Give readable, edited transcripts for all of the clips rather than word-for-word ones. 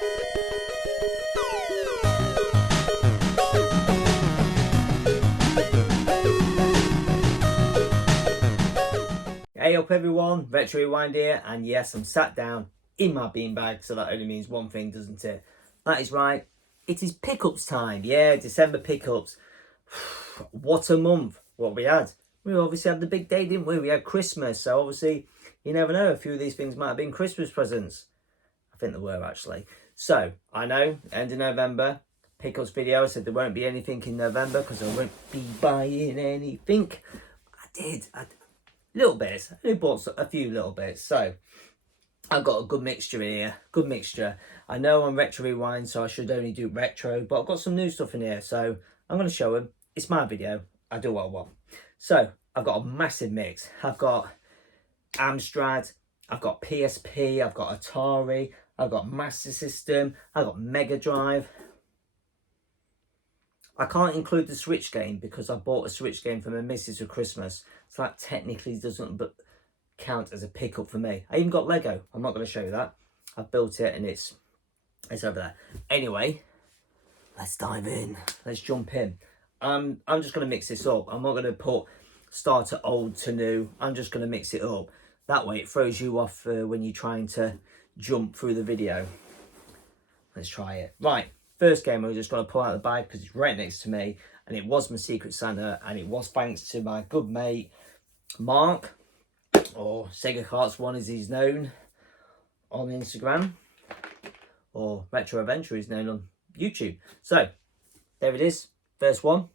Hey up everyone, RetroRewind here, and yes, I'm sat down in my beanbag, so that only means one thing, doesn't it? That is right, it is pickups time. Yeah, December pickups. What a month, what we had. We obviously had the big day, didn't we? We had Christmas, so obviously, you never know, a few of these things might have been Christmas presents. I think they were actually. So, I know, end of November, pickups video, I said there won't be anything in November because I won't be buying anything. I did. Little bits. I bought a few little bits. So I've got a good mixture here. Good mixture. I know I'm Retro Rewind, so I should only do retro, but I've got some new stuff in here. So I'm going to show them. It's my video. I do what I want. So I've got a massive mix. I've got Amstrad. I've got PSP. I've got Atari. I've got Master System. I've got Mega Drive. I can't include the Switch game because I bought a Switch game for my missus for Christmas. So that technically doesn't count as a pickup for me. I even got Lego. I'm not going to show you that. I've built it and it's over there. Anyway, let's dive in. Let's jump in. I'm just going to mix this up. I'm not going to start at old to new. I'm just going to mix it up. That way it throws you off when you're trying to jump through the video. Let's try it. Right. First game I was just going to pull out the bag because it's right next to me, and it was my Secret Santa, and it was thanks to my good mate Mark, or Sega Carts 1 as he's known on Instagram, or Retro Adventure is known on YouTube. So there it is, first one.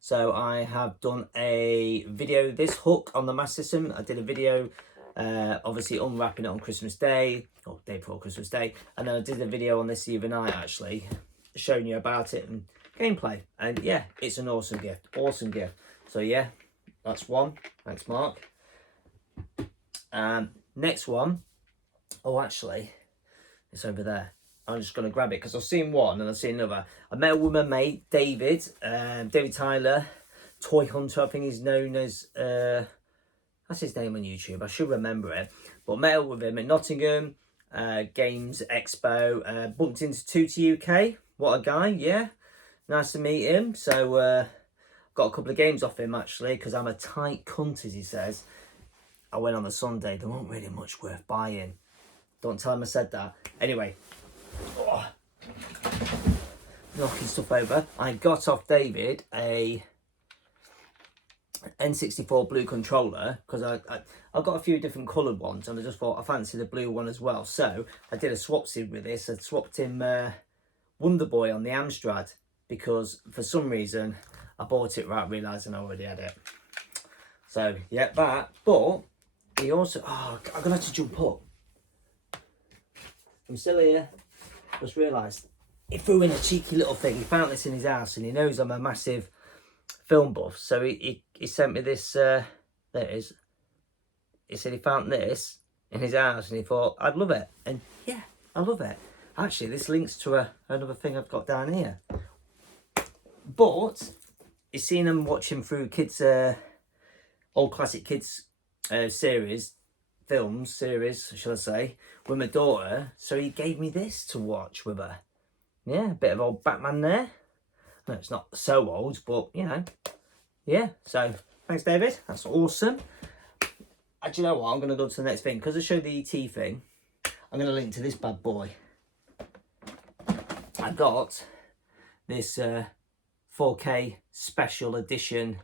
So I have done a video, this hook on the Master System. I did a video obviously unwrapping it on Christmas Day, or day before Christmas Day, and then I did a video on this the other night actually, showing you about it and gameplay, and yeah, it's an awesome gift, So yeah, that's one, thanks Mark. Next one, oh actually, it's over there. I'm just going to grab it because I've seen one and I've seen another. I met with my mate David, David Tyler, Toy Hunter, I think he's known as, that's his name on YouTube, I should remember it. But met up with him at Nottingham Games Expo. Bumped into Tootie UK. What a guy, yeah. Nice to meet him. So got a couple of games off him actually, because I'm a tight cunt, as he says. I went on the Sunday. There weren't really much worth buying. Don't tell him I said that. Anyway. Oh, knocking stuff over. I got off David a N64 blue controller because I've got a few different coloured ones, and I just thought I fancy the blue one as well. So I did a swapsy with this. I swapped him Wonder Boy on the Amstrad because for some reason I bought it without realising I already had it. So yeah, that. But he also, I'm gonna have to jump up. I'm still here. Just realised he threw in a cheeky little thing. He found this in his house, and he knows I'm a massive film buff, so he sent me this. There it is. He said he found this in his house and he thought I'd love it, and yeah, I love it. Actually, this links to another thing I've got down here. But he's seen him watching through kids, old classic kids films series, shall I say, with my daughter. So he gave me this to watch with her. Yeah, a bit of old Batman there. No, it's not so old, but you know, yeah. So thanks, David. That's awesome. Do you know what? I'm going to go to the next thing because I showed the ET thing. I'm going to link to this bad boy. I got this 4K special edition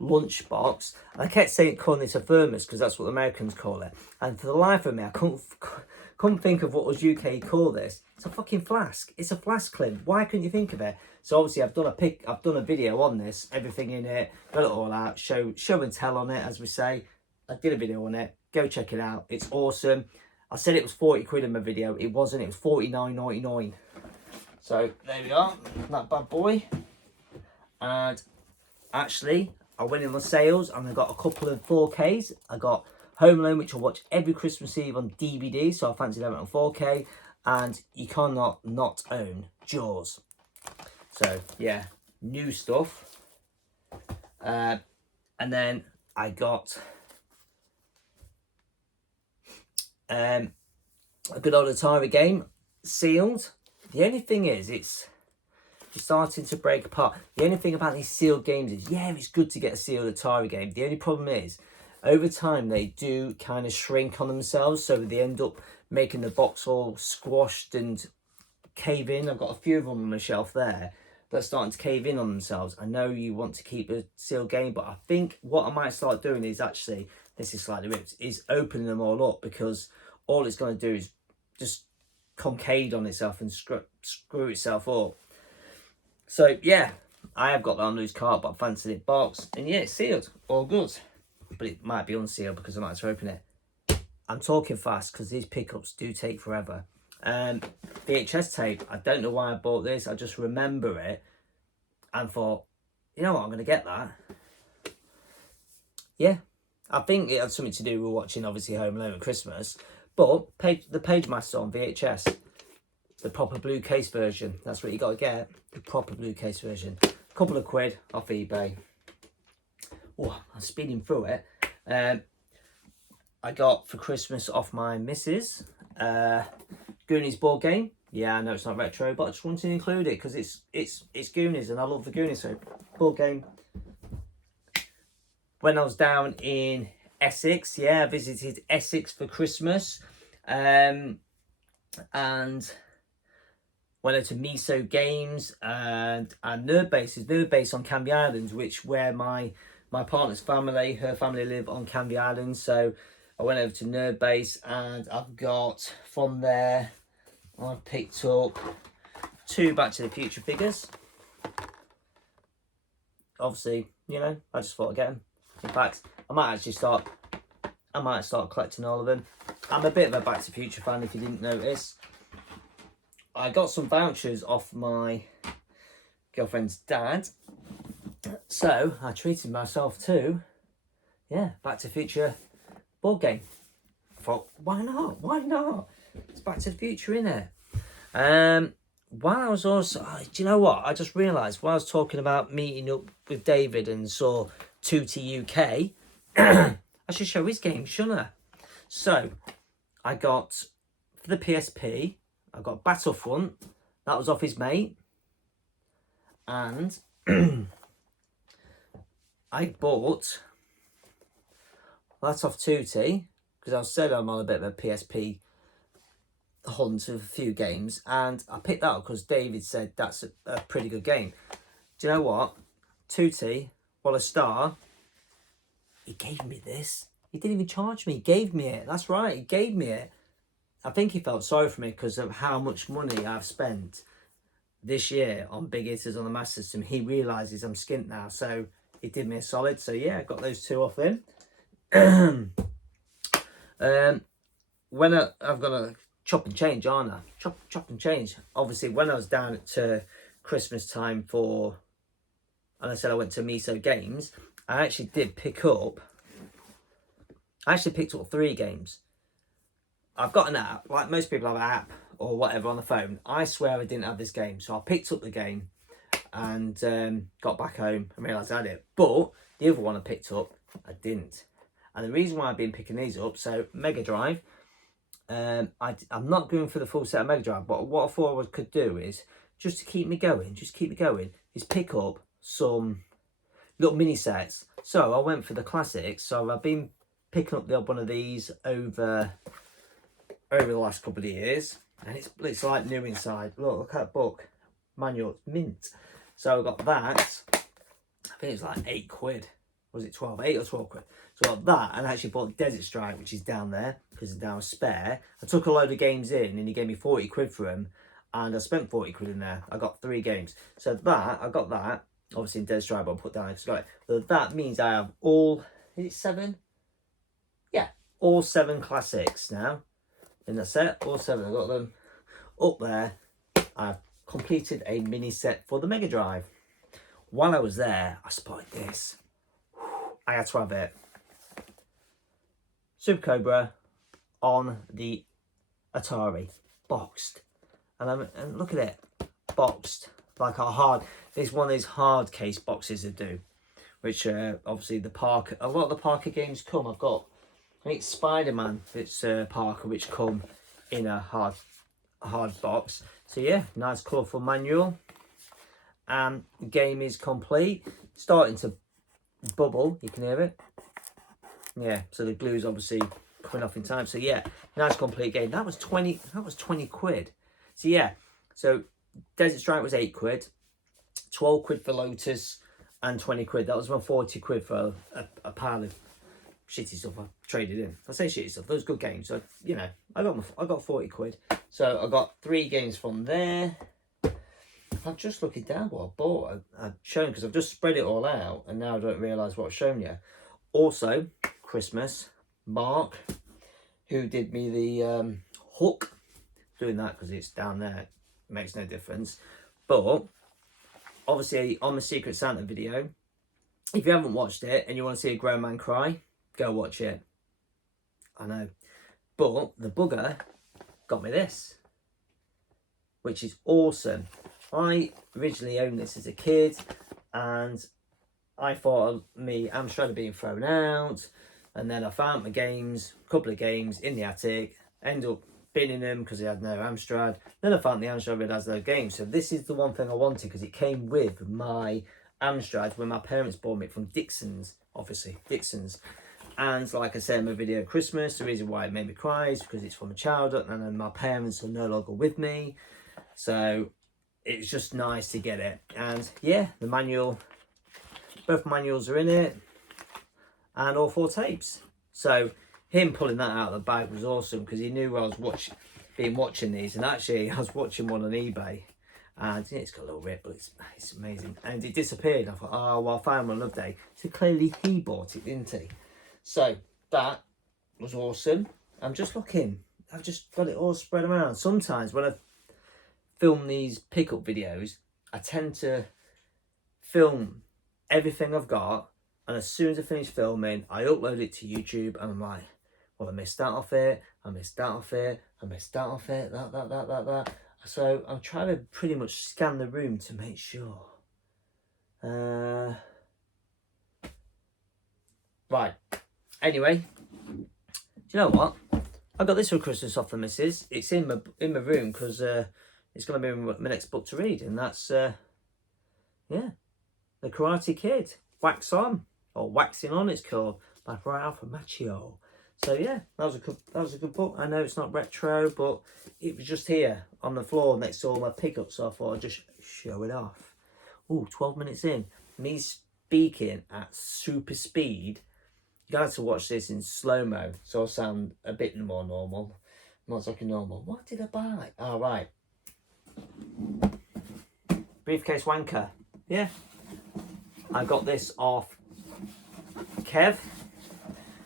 lunchbox. I kept calling this a thermos because that's what the Americans call it. And for the life of me, I couldn't think of what was UK call this. It's a fucking flask. It's a flask lid. Why couldn't you think of it? So obviously I've done a video on this, everything in it, got it all out, show and tell on it, as we say. I did a video on it. Go check it out. It's awesome. I said it was 40 quid in my video. It wasn't. It was 49.99. So there we are. That bad boy. And actually, I went in the sales and I got a couple of 4Ks. I got Home Alone, which I watch every Christmas Eve on DVD, so I fancied having it on 4K. And you cannot not own Jaws. So yeah, new stuff. And then I got a good old Atari game. sealed. The only thing is, it's starting to break apart. The only thing about these sealed games is, yeah, it's good to get a sealed Atari game. The only problem is, over time, they do kind of shrink on themselves, so they end up making the box all squashed and cave in. I've got a few of them on my shelf there that's starting to cave in on themselves. I know you want to keep a sealed game, but I think what I might start doing is actually, this is slightly ripped, is opening them all up, because all it's going to do is just concave on itself and screw itself up. So yeah, I have got that on loose cart, but I fancied it boxed, and yeah, it's sealed, all good. But it might be unsealed because I might have to open it. I'm talking fast because these pickups do take forever. VHS tape, I don't know why I bought this, I just remember it and thought, you know what, I'm going to get that. Yeah, I think it had something to do with watching, obviously, Home Alone at Christmas, but the Page Master on VHS, the proper blue case version, that's what you got to get, the proper blue case version. A couple of quid off eBay. Oh, I'm speeding through it. I got for Christmas off my missus Goonies board game. Yeah, I know it's not retro, but I just wanted to include it because it's Goonies and I love the Goonies. So board game. When I was down in Essex, yeah, I visited Essex for Christmas, and went out to Miso Games and Nerd Base. Is Nerd Base on Canvey Islands, which where my partner's family, her family live on Canvey Islands. So I went over to Nerd Base, and I've got from there, I picked up 2 Back to the Future figures. Obviously, you know, I just thought I'd get them. In fact, I might start collecting all of them. I'm a bit of a Back to the Future fan, if you didn't notice. I got some vouchers off my girlfriend's dad, so I treated myself to, yeah, Back to the Future board game. I thought, why not? Why not? It's Back to the Future, innit? While I was also, do you know what? I just realised while I was talking about meeting up with David and saw Tootie UK, I should show his game, shouldn't I? So, I got, for the PSP, I got Battlefront. That was off his mate. And I bought, that's off Tootie, because I said I'm on a bit of a PSP hunt of a few games, and I picked that up because David said that's a pretty good game. Do you know what? Tootie, what a star. He gave me this. He didn't even charge me. He gave me it. That's right. He gave me it. I think he felt sorry for me because of how much money I've spent this year on Big Hitters on the Master System. He realises I'm skint now, so he did me a solid. So yeah, I got those 2 off him. When I've got a chop and change, aren't I? Chop and change. Obviously, when I was down to Christmas time for, and I said I went to Miso Games, I actually did pick up, I actually picked up 3 games. I've got an app, like most people have an app or whatever on the phone. I swear I didn't have this game. So I picked up the game and got back home and realised I had it. But the other one I picked up, I didn't. And the reason why I've been picking these up, so Mega Drive, I'm not going for the full set of Mega Drive, but what I thought I could do is, just to keep me going, is pick up some little mini sets. So I went for the classics. So I've been picking up the odd one of these over the last couple of years, and it's like new inside. Look at that book, manual, it's mint. So I got that. I think it's like 8 quid. Was it 12? 8 or 12 quid. So I got that, and I actually bought Desert Strike, which is down there because it's down a spare. I took a load of games in, and he gave me 40 quid for them, and I spent 40 quid in there. I got 3 games. So that, I got that. Obviously in Desert Strike, but I'll put down because I got it. So that means I have all, is it 7? Yeah, all 7 classics now in the set. All 7, I got them up there. I've completed a mini set for the Mega Drive. While I was there, I spotted this. I had to have it. Super Cobra on the Atari, boxed, and look at it, boxed like a hard. This one is hard case boxes that do, which obviously the Parker. A lot of the Parker games come. I've got, I think Spider-Man. It's Parker, which come in a hard box. So yeah, nice colourful manual. And the game is complete. Starting to bubble, you can hear it. Yeah, so the glue's obviously coming off in time. So yeah, nice complete game. That was 20 quid. So yeah, so Desert Strike was 8 quid, 12 quid for Lotus, and 20 quid. That was my 40 quid for a pile of shitty stuff I traded in. I say shitty stuff, those good games. So, you know, I got 40 quid. So I got 3 games from there. I'm just looking down what I bought. I've shown, because I've just spread it all out, and now I don't realise what I've shown you. Also, Christmas, Mark, who did me the hook, doing that because it's down there, makes no difference. But obviously on the Secret Santa video, if you haven't watched it and you want to see a grown man cry, go watch it. I know. But the bugger got me this, which is awesome. I originally owned this as a kid, and I thought of me Amstrad being thrown out, and then I found my games, a couple of games in the attic, ended up binning them because I had no Amstrad. Then I found the Amstrad that has no games. So this is the one thing I wanted, because it came with my Amstrad when my parents bought me from Dixon's, obviously, Dixon's. And like I said in my video Christmas, the reason why it made me cry is because it's from a childhood, and then my parents are no longer with me. So it's just nice to get it. And yeah, the manual, both manuals are in it, and all 4 tapes. So him pulling that out of the bag was awesome, because he knew I was watching these. And actually I was watching one on eBay, and yeah, it's got a little rip, but it's amazing. And it disappeared. I thought, oh well, I'll find one another day. So clearly he bought it, didn't he? So that was awesome. I'm just looking, I've just got it all spread around. Sometimes when I film these pickup videos, I tend to film everything I've got, and as soon as I finish filming, I upload it to YouTube, and I'm like, well, I missed that off it, I missed that off it, I missed that off it, that. So I'm trying to pretty much scan the room to make sure. Right, anyway, do you know what? I got this for Christmas off the missus. It's in my room, because it's going to be my next book to read, and that's, yeah, The Karate Kid, Wax On, or Waxing On it's called, by Ralph Macchio. So yeah, that was a good book. I know it's not retro, but it was just here on the floor next to all my pickups, so I thought I'd just show it off. Ooh, 12 minutes in. Me speaking at super speed. You guys have to watch this in slow-mo, so I'll sound a bit more normal. Not talking normal. What did I buy? Oh, right. Briefcase wanker. Yeah. I got this off Kev,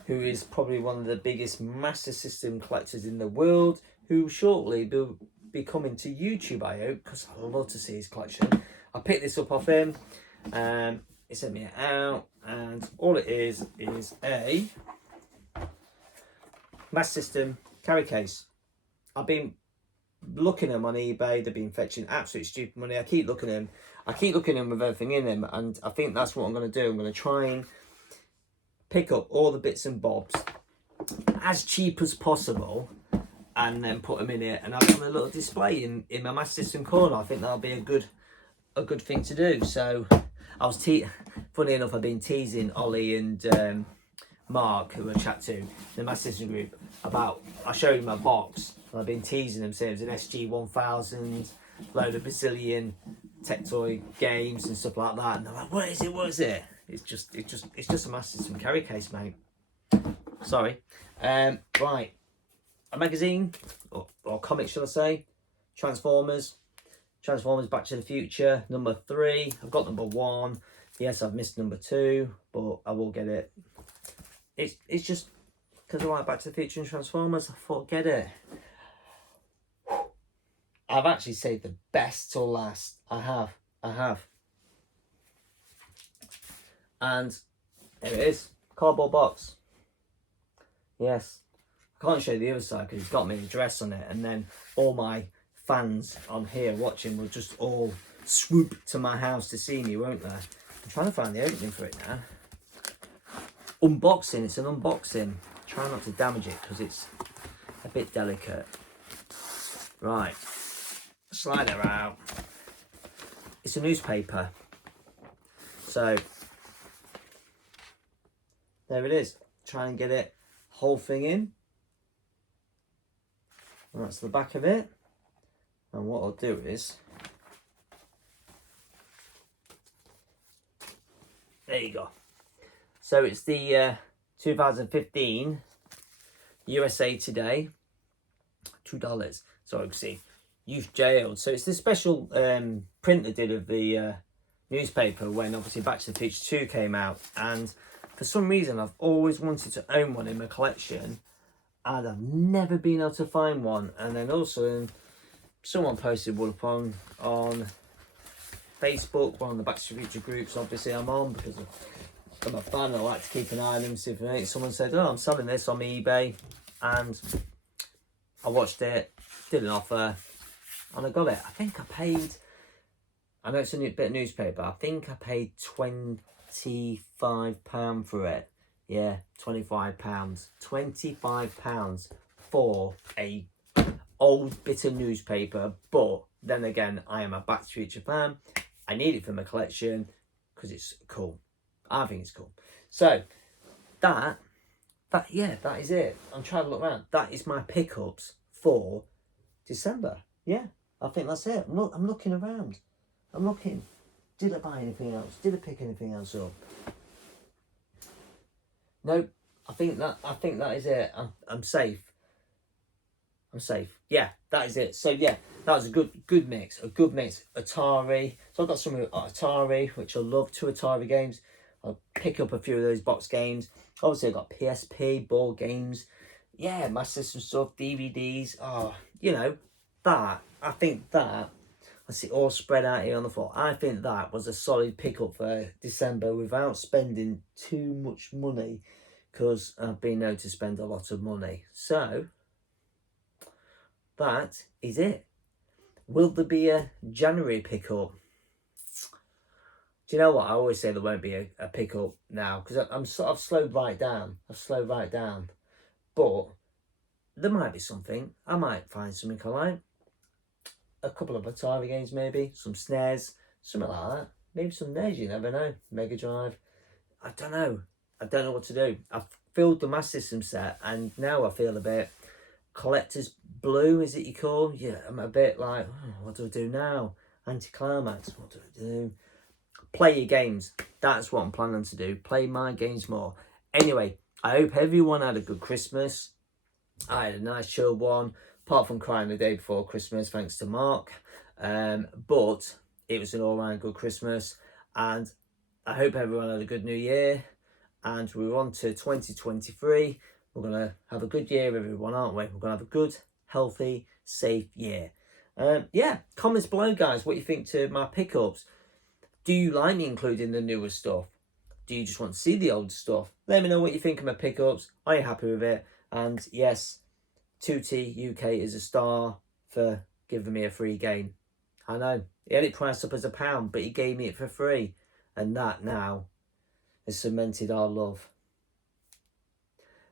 who is probably one of the biggest Master System collectors in the world, who shortly will be coming to YouTube, I hope, because I love to see his collection. I picked this up off him. He sent me it out, and all it is a Master System carry case. I've been looking at them on eBay. They've been fetching absolute stupid money. I keep looking at them with everything in them, and I think that's what I'm going to do. I'm going to try and pick up all the bits and bobs as cheap as possible, and then put them in it, and have a little display in my Master System corner. I think that'll be a good thing to do. So I was funny enough, I've been teasing Ollie and Mark, who I chat to in the Master System group, about, I showed him my box, and I've been teasing them saying it was an SG-1000, load of Brazilian tech toy games and stuff like that, and they're like, what is it? It's just a Master System carry case, mate. Sorry. Right, a magazine, or comic, should I say? Transformers Back to the Future, number 3. I've got number 1. Yes, I've missed number 2, but I will get it. It's just because I like Back to the Future and Transformers, I thought, get it. I've actually saved the best till last. I have. And there it is, cardboard box. Yes, I can't show you the other side because it's got my address on it, and then all my fans on here watching will just all swoop to my house to see me, won't they? I'm trying to find the opening for it now. Unboxing, it's an unboxing. Try not to damage it because it's a bit delicate. Right, slide her out. It's a newspaper. So, there it is. Try and get it, whole thing in. And that's the back of it. And what I'll do is, there you go. So it's the 2015 USA Today, $2. So you can see, youth jailed. So it's the special print they did of the newspaper when obviously Back to the Future 2 came out. And for some reason, I've always wanted to own one in my collection, and I've never been able to find one. And then also, someone posted one up on Facebook, one of the Back to the Future groups. Obviously, I'm on because I'm a fan. I like to keep an eye on them. See if someone said, "Oh, I'm selling this on eBay," and I watched it, did an offer, and I got it. I think I paid. I know it's a new bit of newspaper. I think I paid £25 for it. Yeah, £25. £25 for a old bit of newspaper. But then again, I am a Back to the Future fan. I need it for my collection because it's cool. I think it's cool. So that is it. I'm trying to look around. That is my pickups for December. Yeah, I think that's it. I'm looking around. I'm looking. Did I buy anything else? Did I pick anything else up? Nope. I think that is it. I'm safe. I'm safe. Yeah, that is it. So yeah, that was a good mix. A good mix. Atari. So I've got some Atari, which I love. 2 Atari games. I'll pick up a few of those box games. Obviously, I've got PSP, board games. Yeah, Master System stuff, DVDs. Oh, you know, that. I think that. I see all spread out here on the floor. I think that was a solid pickup for December without spending too much money, because I've been known to spend a lot of money. So, that is it. Will there be a January pickup? Do you know what? I always say there won't be a pickup now, because I'm sort of slowed right down. I've slowed right down. But there might be something. I might find something I like. A couple of Atari games maybe. Some SNES. Something like that. Maybe some NES, you never know. Mega Drive. I don't know. I don't know what to do. I've filled the Master System set, and now I feel a bit collector's blue, is it you call? Yeah, I'm a bit like, oh, what do I do now? Anticlimax. What do I do? Play your games. That's what I'm planning to do. Play my games more. Anyway, I hope everyone had a good Christmas. I had a nice chilled one, apart from crying the day before Christmas, thanks to Mark. But it was an all-round good Christmas, and I hope everyone had a good New Year. And we're on to 2023. We're going to have a good year, everyone, aren't we? We're going to have a good, healthy, safe year. Yeah, comments below, guys, what you think to my pickups. Do you like me including the newer stuff? Do you just want to see the old stuff? Let me know what you think of my pickups. Are you happy with it? And yes, 2T UK is a star for giving me a free game. I know, he had it priced up as £1, but he gave me it for free. And that now has cemented our love.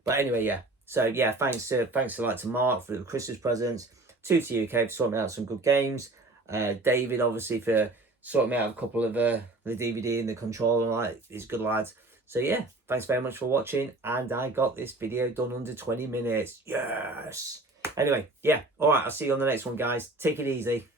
But anyway, yeah. So yeah, thanks to Mark for the Christmas presents. 2T UK for sorting out some good games. David, obviously, for sorting me out a couple of the DVD and the controller, like, he's good lads. So yeah, thanks very much for watching, and I got this video done under 20 minutes. Yes. Anyway, yeah. All right, I'll see you on the next one, guys. Take it easy.